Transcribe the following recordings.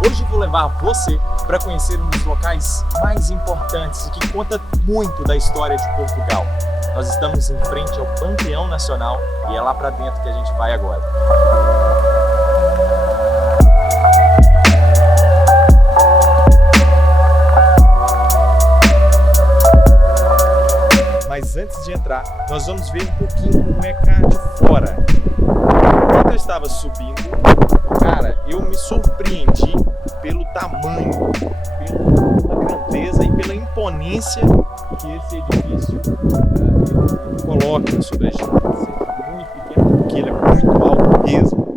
Hoje vou levar você para conhecer um dos locais mais importantes e que conta muito da história de Portugal. Nós estamos em frente ao Panteão Nacional e é lá para dentro que a gente vai agora. Mas antes de entrar, nós vamos ver um pouquinho como é cá de fora. Quando eu estava subindo, cara, eu me surpreendi pelo tamanho, pela grandeza e pela imponência que esse edifício coloca sobre a gente. É muito pequeno porque ele é muito alto mesmo.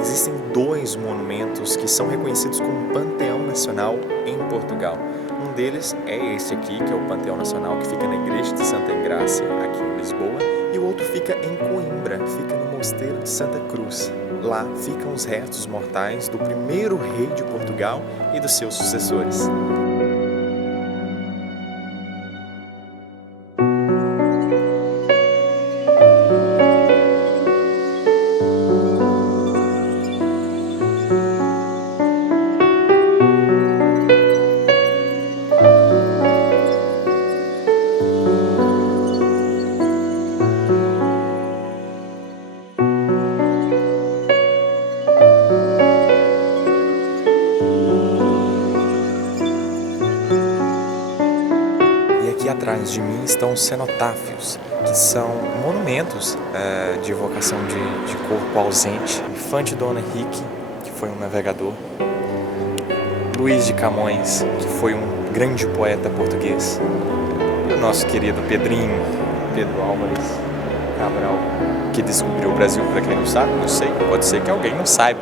Existem dois monumentos que são reconhecidos como Panteão Nacional em Portugal. Um deles é este aqui, que é o Panteão Nacional, que fica na Igreja de Santa Engrácia, aqui em Lisboa, e o outro fica em Coimbra, fica no Mosteiro de Santa Cruz. Lá ficam os restos mortais do primeiro rei de Portugal e dos seus sucessores. Atrás de mim estão os cenotáfios, que são monumentos de evocação de corpo ausente. Infante Dom Henrique, que foi um navegador. Luís de Camões, que foi um grande poeta português. E o nosso querido Pedrinho, Pedro Álvares Cabral, que descobriu o Brasil. Para quem não sabe, não sei, pode ser que alguém não saiba.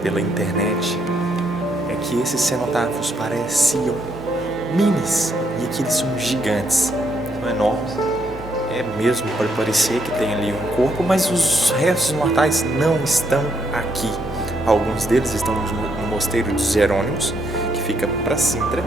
Pela internet é que esses cenotáfios pareciam minis e que eles são gigantes, são enormes. É mesmo para parecer que tem ali um corpo, mas os restos mortais não estão aqui. Alguns deles estão no Mosteiro dos Jerônimos, que fica para Sintra.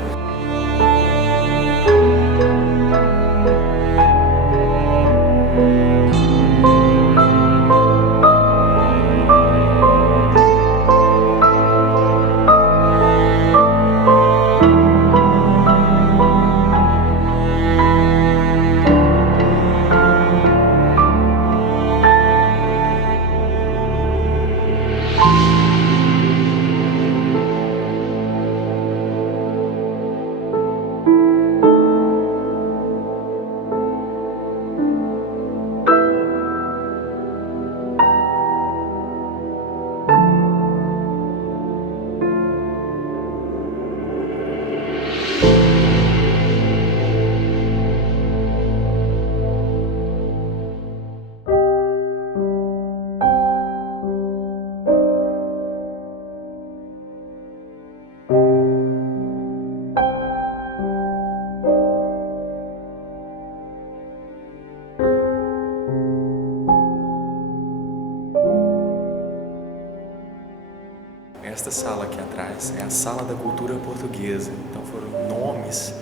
Esta sala aqui atrás é a Sala da Cultura Portuguesa. Então foram nomes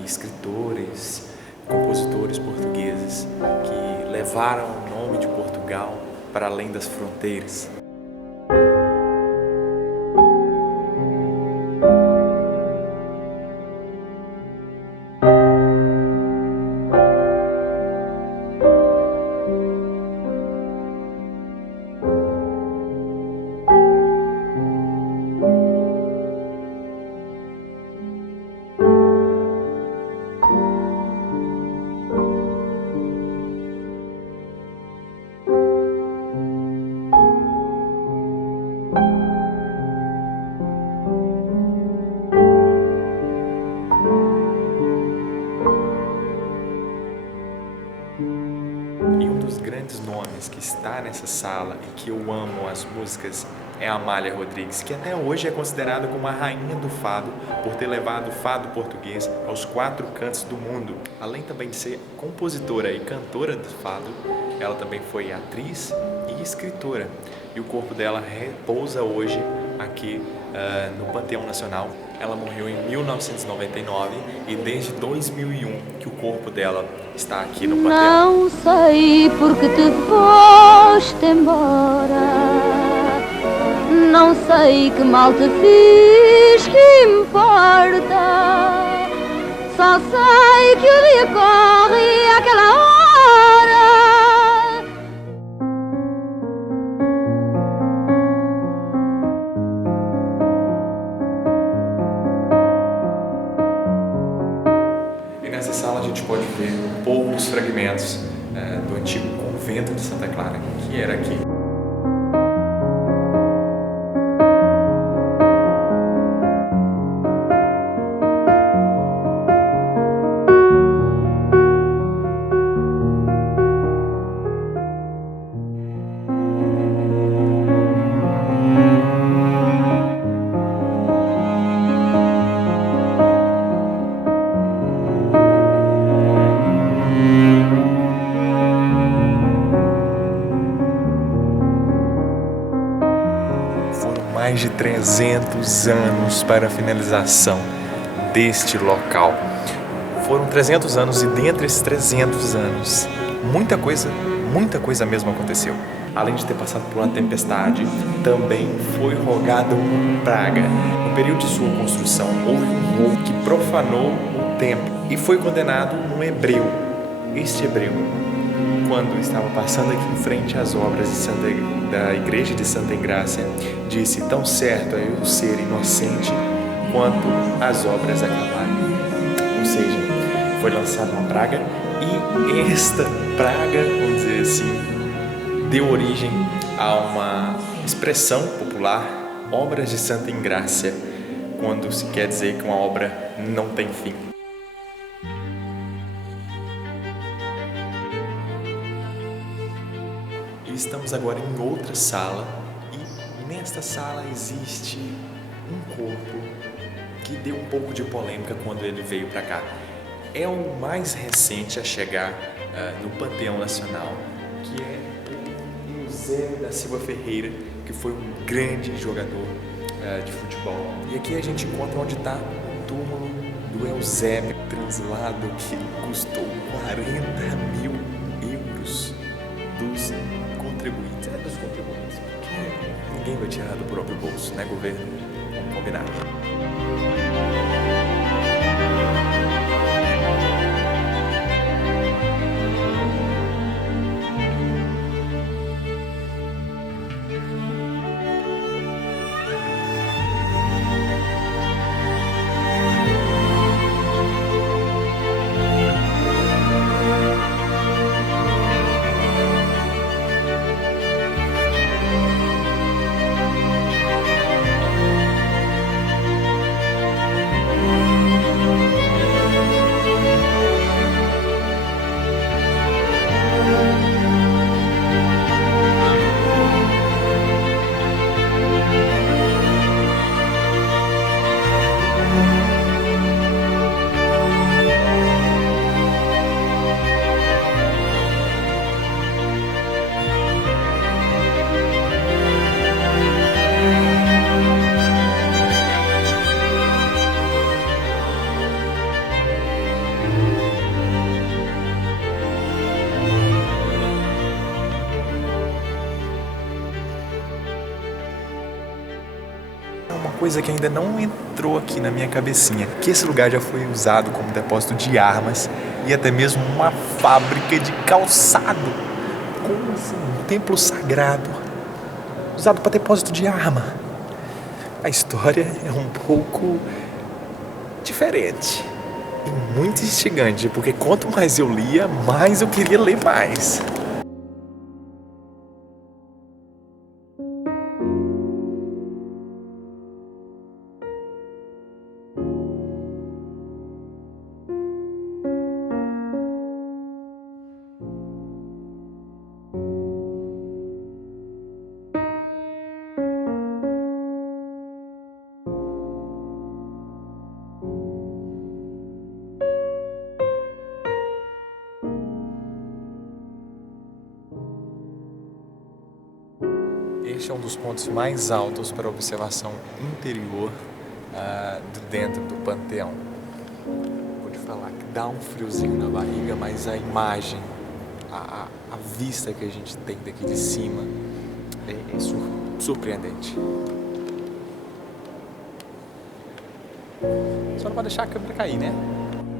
e escritores, compositores portugueses que levaram o nome de Portugal para além das fronteiras. E um dos grandes nomes que está nessa sala e que eu amo as músicas é a Amália Rodrigues, que até hoje é considerada como a rainha do fado por ter levado o fado português aos 4 cantos do mundo. Além também de ser compositora e cantora do fado, ela também foi atriz e escritora. E o corpo dela repousa hoje aqui no Panteão Nacional. Ela morreu em 1999 e desde 2001 que o corpo dela está aqui no Panteão. Não sei porque te foste embora, não sei que mal te fiz, que importa, só sei que o dia corre àquela hora. E nessa sala a gente pode ver um pouco dos fragmentos do antigo convento de Santa Clara, que era aqui. Mais de 300 anos para a finalização deste local. Foram 300 anos e dentre esses 300 anos, muita coisa mesmo aconteceu. Além de ter passado por uma tempestade, também foi rogada uma praga. No período de sua construção, houve um roubo que profanou o templo e foi condenado um hebreu. Este hebreu, quando estava passando aqui em frente às obras da igreja de Santa Engrácia, disse: tão certo é eu ser inocente quanto as obras acabarem. Ou seja, foi lançada uma praga e esta praga, vamos dizer assim, deu origem a uma expressão popular, obras de Santa Engrácia, quando se quer dizer que uma obra não tem fim. Estamos agora em outra sala e nesta sala existe um corpo que deu um pouco de polêmica quando ele veio para cá. É o mais recente a chegar no Panteão Nacional, que é o Eusébio da Silva Ferreira, que foi um grande jogador de futebol. E aqui a gente encontra onde está o túmulo do Eusébio, translado, que custou 40.000 euros dos contribuintes, porque ninguém vai tirar do próprio bolso, né, governo? Vamos combinar. coisa que ainda não entrou aqui na minha cabecinha, que esse lugar já foi usado como depósito de armas e até mesmo uma fábrica de calçado. Como assim? Um templo sagrado usado para depósito de arma. A história é um pouco diferente e muito instigante, porque quanto mais eu lia, mais eu queria ler mais. Este é um dos pontos mais altos para observação interior de dentro do Panteão. Vou te falar que dá um friozinho na barriga, mas a imagem, a vista que a gente tem daqui de cima é surpreendente. Só não pode deixar a câmera cair, né?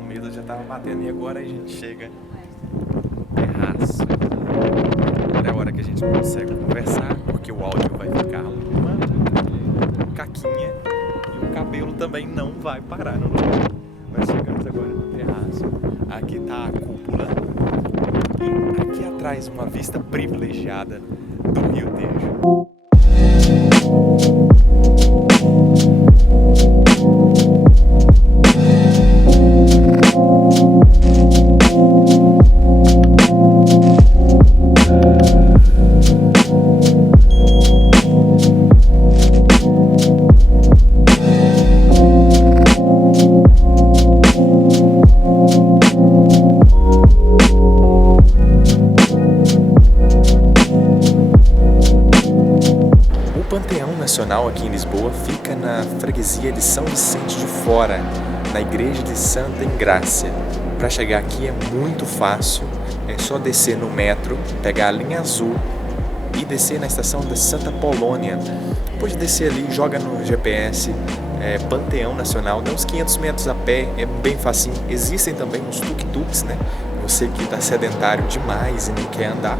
O medo já estava batendo e agora a gente chega no terraço. É a hora que a gente consegue conversar, porque o áudio vai ficar uma caquinha e o cabelo também não vai parar no lugar. Nós chegamos agora no terraço, aqui tá a cúpula e aqui atrás uma vista privilegiada do Rio Tejo. O Panteão Nacional aqui em Lisboa fica na freguesia de São Vicente de Fora, na igreja de Santa Engrácia. Para chegar aqui é muito fácil, é só descer no metro, pegar a linha azul e descer na estação de Santa Polônia. Depois de descer ali, joga no GPS, Panteão Nacional, dá uns 500 metros a pé, é bem facinho. Existem também uns tuk-tuks, né? Você que está sedentário demais e não quer andar,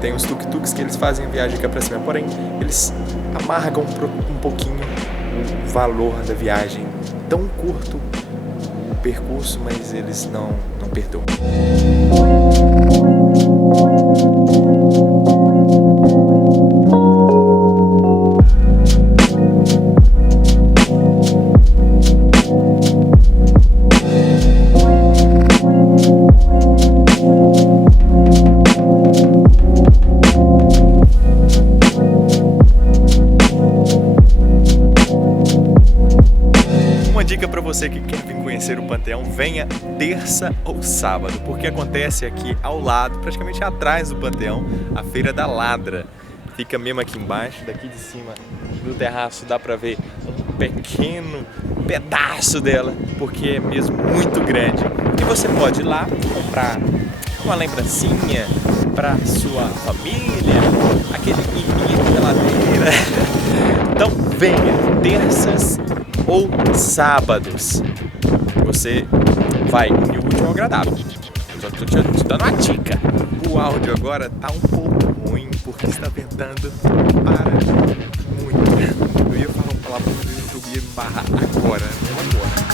tem uns tuk-tuks que eles fazem a viagem cá pra cima, porém eles amargam um pouquinho o valor da viagem, tão curto o percurso, mas eles não perdoam. Dica para você que quer vir conhecer o Panteão, venha terça ou sábado, porque acontece aqui ao lado, praticamente atrás do Panteão, a Feira da Ladra. Fica mesmo aqui embaixo, daqui de cima do terraço dá para ver um pequeno pedaço dela, porque é mesmo muito grande. E você pode ir lá comprar uma lembrancinha para sua família, aquele mimimi de geladeira. Então venha terças ou sábados, você vai unir o útil ao agradável. Só tô te dando uma dica. O áudio agora tá um pouco ruim porque está ventando para muito. Eu ia falar uma palavra no YouTube e ia me barrar agora, não agora.